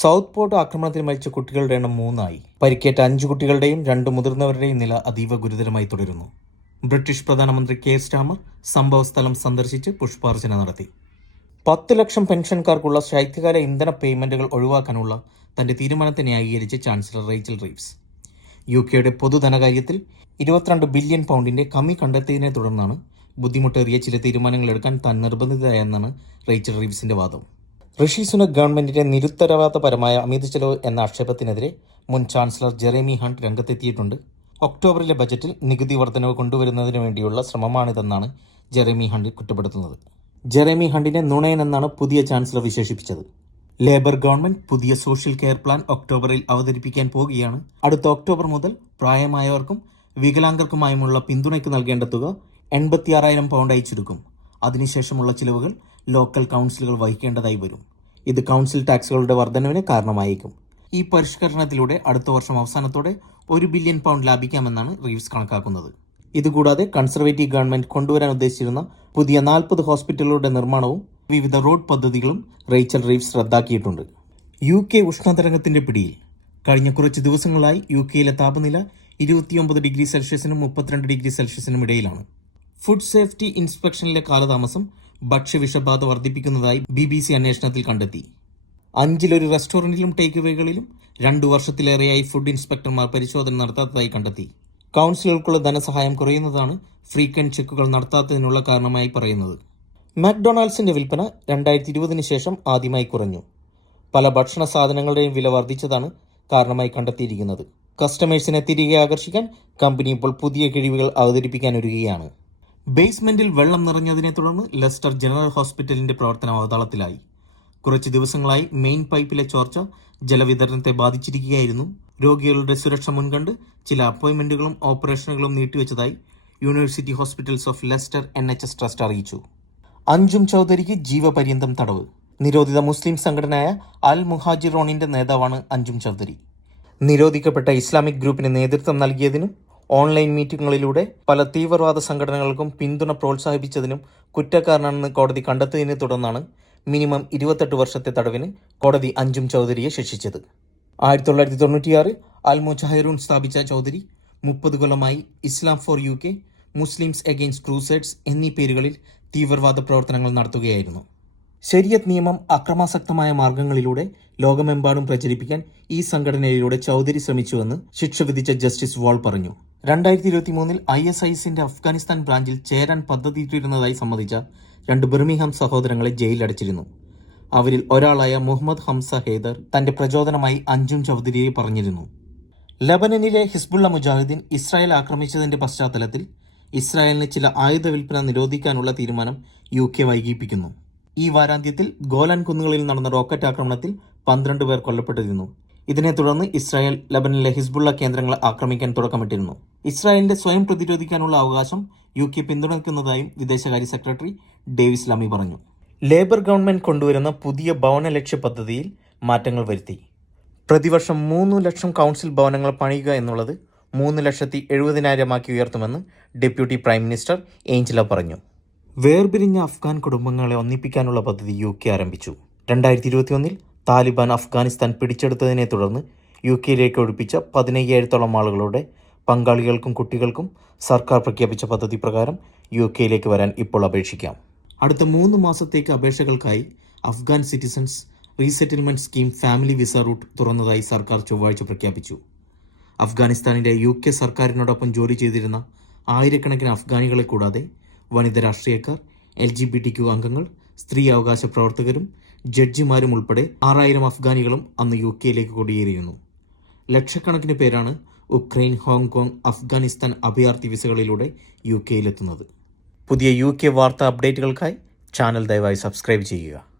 South port ആക്രമണത്തിൽ മരിച്ച കുട്ടികളുടെ എണ്ണം മൂന്നായി. പരിക്കേറ്റ അഞ്ച് കുട്ടികളുടെയും രണ്ട് മുതിർന്നവരുടെയും നില അതീവ ഗുരുതരമായി തുടരുന്നു. ബ്രിട്ടീഷ് പ്രധാനമന്ത്രി കെ. സ്റ്റാമർ സംഭവസ്ഥലം സന്ദർശിച്ച് പുഷ്പാർച്ചന നടത്തി. പത്ത് ലക്ഷം പെൻഷൻകാർക്കുള്ള ശൈത്യകാല ഇന്ധന പേയ്മെന്റുകൾ ഒഴിവാക്കാനുള്ള തന്റെ തീരുമാനത്തെ ന്യായീകരിച്ച് ചാൻസലർ റേച്ചൽ റീവ്സ്. യു കെയുടെ പൊതുധനകാര്യത്തിൽ ഇരുപത്തിരണ്ട് ബില്യൺ പൗണ്ടിന്റെ കമ്മി കണ്ടെത്തിയതിനെ തുടർന്നാണ് ബുദ്ധിമുട്ടേറിയ ചില തീരുമാനങ്ങൾ എടുക്കാൻ താൻ നിർബന്ധിതയായെന്നാണ് റേച്ചൽ റീവ്സിന്റെ വാദം. ഋഷി സുനക് ഗവൺമെന്റിന്റെ നിരുത്തരവാദപരമായ അമിത് ചെലവ് എന്ന ആക്ഷേപത്തിനെതിരെ മുൻ ചാൻസലർ ജെറേമി ഹണ്ട് രംഗത്തെത്തിയിട്ടുണ്ട്. ഒക്ടോബറിലെ ബജറ്റിൽ നികുതി വർധനവ് കൊണ്ടുവരുന്നതിന് വേണ്ടിയുള്ള ശ്രമമാണിതെന്നാണ് ജെറേമി ഹണ്ട് കുറ്റപ്പെടുത്തുന്നത്. ജെറേമി ഹണ്ടിനെ നുണയൻ എന്നാണ് പുതിയ ചാൻസലർ വിശേഷിപ്പിച്ചത്. ലേബർ ഗവൺമെന്റ് പുതിയ സോഷ്യൽ കെയർ പ്ലാൻ ഒക്ടോബറിൽ അവതരിപ്പിക്കാൻ പോകുകയാണ്. അടുത്ത ഒക്ടോബർ മുതൽ പ്രായമായവർക്കും വികലാംഗർക്കുമായുമുള്ള പിന്തുണയ്ക്ക് നൽകേണ്ട തുക എൺപത്തിയാറായിരം പൗണ്ടായി ചുരുക്കും. അതിനുശേഷമുള്ള ചിലവുകൾ ലോക്കൽ കൗൺസിലുകൾ വഹിക്കേണ്ടതായി വരും. ഇത് കൗൺസിൽ ടാക്സുകളുടെ വർധനവിന് കാരണമായേക്കും. ഈ പരിഷ്കരണത്തിലൂടെ അടുത്ത വർഷം അവസാനത്തോടെ ഒരു ബില്യൺ പൗണ്ട് ലാഭിക്കാമെന്നാണ് റീവ്സ് കണക്കാക്കുന്നത്. ഇതുകൂടാതെ കൺസർവേറ്റീവ് ഗവൺമെന്റ് കൊണ്ടുവരാൻ ഉദ്ദേശിച്ചിരുന്ന പുതിയ നാൽപ്പത് ഹോസ്പിറ്റലുകളുടെ നിർമ്മാണവും വിവിധ റോഡ് പദ്ധതികളും റേച്ചൽ റീവ്സ് റദ്ദാക്കിയിട്ടുണ്ട്. യു കെ ഉഷ്ണതരംഗത്തിന്റെ പിടിയിൽ കഴിഞ്ഞ കുറച്ച് ദിവസങ്ങളായി യു കെയിലെ താപനില ഇരുപത്തിയൊമ്പത് ഡിഗ്രി സെൽഷ്യസിനും മുപ്പത്തിരണ്ട് ഡിഗ്രി സെൽഷ്യസിനും ഇടയിലാണ്. ഫുഡ് സേഫ്റ്റി ഇൻസ്പെക്ഷനിലെ കാലതാമസം ഭക്ഷ്യവിഷബാധ വർദ്ധിപ്പിക്കുന്നതായി ബി ബി സി അന്വേഷണത്തിൽ കണ്ടെത്തി. അഞ്ചിലൊരു റെസ്റ്റോറന്റിലും ടേക്ക് അവേകളിലും രണ്ടു വർഷത്തിലേറെയായി ഫുഡ് ഇൻസ്പെക്ടർമാർ പരിശോധന നടത്താത്തതായി കണ്ടെത്തി. കൗൺസിലുകൾക്കുള്ള ധനസഹായം കുറയുന്നതാണ് ഫ്രീക്വന്റ് ചെക്കുകൾ നടത്താത്തതിനുള്ള കാരണമായി പറയുന്നത്. മാക്ഡൊണാൾഡ്സിന്റെ വിൽപ്പന രണ്ടായിരത്തി ഇരുപതിന് ശേഷം ആദ്യമായി കുറഞ്ഞു. പല ഭക്ഷണ സാധനങ്ങളുടെയും വില വർദ്ധിച്ചതാണ് കാരണമായി കണ്ടെത്തിയിരിക്കുന്നത്. കസ്റ്റമേഴ്സിനെ തിരികെ ആകർഷിക്കാൻ കമ്പനി ഇപ്പോൾ പുതിയ കിഴിവുകൾ അവതരിപ്പിക്കാൻ ഒരുങ്ങുകയാണ്. ബേസ്മെന്റിൽ വെള്ളം നിറഞ്ഞതിനെ തുടർന്ന് ലെസ്റ്റർ ജനറൽ ഹോസ്പിറ്റലിന്റെ പ്രവർത്തനം അവതാളത്തിലായി. കുറച്ച് ദിവസങ്ങളായി മെയിൻ പൈപ്പിലെ ചോർച്ച ജലവിതരണത്തെ ബാധിച്ചിരിക്കുകയായിരുന്നു. രോഗികളുടെ സുരക്ഷ മുൻകണ്ട് ചില അപ്പോയിന്റ്മെന്റുകളും ഓപ്പറേഷനുകളും നീട്ടിവെച്ചതായി University Hospitals of Leicester N H S Trust അറിയിച്ചു. അഞ്ചും ചൗധരിക്ക് ജീവപര്യന്തം തടവ്. നിരോധിത മുസ്ലിം സംഘടനയായ അൽ മുഹാജിറോണിന്റെ നേതാവാണ് അഞ്ചും ചൗധരി. നിരോധിക്കപ്പെട്ട ഇസ്ലാമിക് ഗ്രൂപ്പിന് നേതൃത്വം നൽകിയതിനും ഓൺലൈൻ മീറ്റിംഗുകളിലൂടെ പല തീവ്രവാദ സംഘടനകൾക്കും പിന്തുണ പ്രോത്സാഹിപ്പിച്ചതിനും കുറ്റക്കാരനാണെന്ന് കോടതി കണ്ടെത്തിയതിനെ തുടർന്നാണ് മിനിമം ഇരുപത്തെട്ട് വർഷത്തെ തടവിന് കോടതി അഞ്ചും ചൗധരിയെ ശിക്ഷിച്ചത്. ആയിരത്തി തൊള്ളായിരത്തി തൊണ്ണൂറ്റിയാറ് അൽ സ്ഥാപിച്ച ചൗധരി മുപ്പത് കൊല്ലമായി Islam for U K Muslims against Crusades എന്നീ പേരുകളിൽ തീവ്രവാദ പ്രവർത്തനങ്ങൾ നടത്തുകയായിരുന്നു. ശരിയത്ത് നിയമം അക്രമാസക്തമായ മാർഗങ്ങളിലൂടെ ലോകമെമ്പാടും പ്രചരിപ്പിക്കാൻ ഈ സംഘടനയിലൂടെ ചൗധരി ശ്രമിച്ചുവെന്ന് ശിക്ഷ വിധിച്ച ജസ്റ്റിസ് വാൾ പറഞ്ഞു. രണ്ടായിരത്തി ഇരുപത്തി മൂന്നിൽ ഐ എസ് ഐസിന്റെ അഫ്ഗാനിസ്ഥാൻ ബ്രാഞ്ചിൽ ചേരാൻ പദ്ധതിയിട്ടിരുന്നതായി സംബന്ധിച്ച രണ്ട് ബിർമിഹം സഹോദരങ്ങളെ ജയിലടച്ചിരുന്നു അവരിൽ ഒരാളായ മുഹമ്മദ് ഹംസ ഹേദർ തന്റെ പ്രചോദനമായി അഞ്ചും ചൗധരിയെ പറഞ്ഞിരുന്നു. ലബനനിലെ ഹിസ്ബുള്ള മുജാഹിദ്ദീൻ ഇസ്രായേൽ ആക്രമിച്ചതിന്റെ പശ്ചാത്തലത്തിൽ ഇസ്രായേലിന് ചില ആയുധ വിൽപ്പന നിരോധിക്കാനുള്ള തീരുമാനം യു കെ വൈകിപ്പിക്കുന്നു. ഈ വാരാന്ത്യത്തിൽ ഗോലാൻ കുന്നുകളിൽ നടന്ന റോക്കറ്റ് ആക്രമണത്തിൽ പന്ത്രണ്ട് പേർ കൊല്ലപ്പെട്ടിരുന്നു. ഇതിനെ തുടർന്ന് ഇസ്രായേൽ ലബനിലെ ഹിസ്ബുള്ള കേന്ദ്രങ്ങൾ ആക്രമിക്കാൻ തുടക്കമിട്ടിരുന്നു. ഇസ്രായേലിന്റെ സ്വയം പ്രതിരോധിക്കാനുള്ള അവകാശം യു കെ പിന്തുണയ്ക്കുന്നതായും വിദേശകാര്യ സെക്രട്ടറി ഡേവിസ് ലാമി പറഞ്ഞു. ലേബർ ഗവൺമെന്റ് കൊണ്ടുവരുന്ന പുതിയ ഭവന ലക്ഷ്യ പദ്ധതിയിൽ മാറ്റങ്ങൾ വരുത്തി. പ്രതിവർഷം മൂന്ന് ലക്ഷം കൗൺസിൽ ഭവനങ്ങൾ പണിയുക എന്നുള്ളത് മൂന്ന് ലക്ഷത്തി എഴുപതിനായിരമാക്കി ഉയർത്തുമെന്ന് ഡെപ്യൂട്ടി പ്രൈം മിനിസ്റ്റർ ഏഞ്ചല പറഞ്ഞു. വേർപിരിഞ്ഞ അഫ്ഗാൻ കുടുംബങ്ങളെ ഒന്നിപ്പിക്കാനുള്ള പദ്ധതി യു കെ ആരംഭിച്ചു. രണ്ടായിരത്തി ഇരുപത്തിയൊന്നിൽ താലിബാൻ അഫ്ഗാനിസ്ഥാൻ പിടിച്ചെടുത്തതിനെ തുടർന്ന് യു കെയിലേക്ക് ഒഴിപ്പിച്ച പതിനയ്യായിരത്തോളം ആളുകളുടെ പങ്കാളികൾക്കും കുട്ടികൾക്കും സർക്കാർ പ്രഖ്യാപിച്ച പദ്ധതി പ്രകാരം യു കെയിലേക്ക് വരാൻ ഇപ്പോൾ അപേക്ഷിക്കാം. അടുത്ത മൂന്ന് മാസത്തേക്ക് അപേക്ഷകൾക്കായി Afghan citizens resettlement scheme family visa route തുറന്നതായി സർക്കാർ ചൊവ്വാഴ്ച പ്രഖ്യാപിച്ചു. അഫ്ഗാനിസ്ഥാനിലെ യു കെ സർക്കാരിനോടൊപ്പം ജോലി ചെയ്തിരുന്ന ആയിരക്കണക്കിന് അഫ്ഗാനികളെ കൂടാതെ വനിത രാഷ്ട്രീയക്കാർ L G B T Q അംഗങ്ങൾ സ്ത്രീ അവകാശ പ്രവർത്തകരും ജഡ്ജിമാരും ഉൾപ്പെടെ ആറായിരം അഫ്ഗാനികളും അന്ന് യു കെയിലേക്ക് കുടിയേറിയിരുന്നു. ലക്ഷക്കണക്കിന് പേരാണ് ഉക്രൈൻ ഹോങ്കോങ് അഫ്ഗാനിസ്ഥാൻ അഭയാർത്ഥി വിസകളിലൂടെ യു കെയിലെത്തുന്നത്. പുതിയ യു കെ വാർത്താ അപ്ഡേറ്റുകൾക്കായി ചാനൽ ദയവായി സബ്സ്ക്രൈബ് ചെയ്യുക.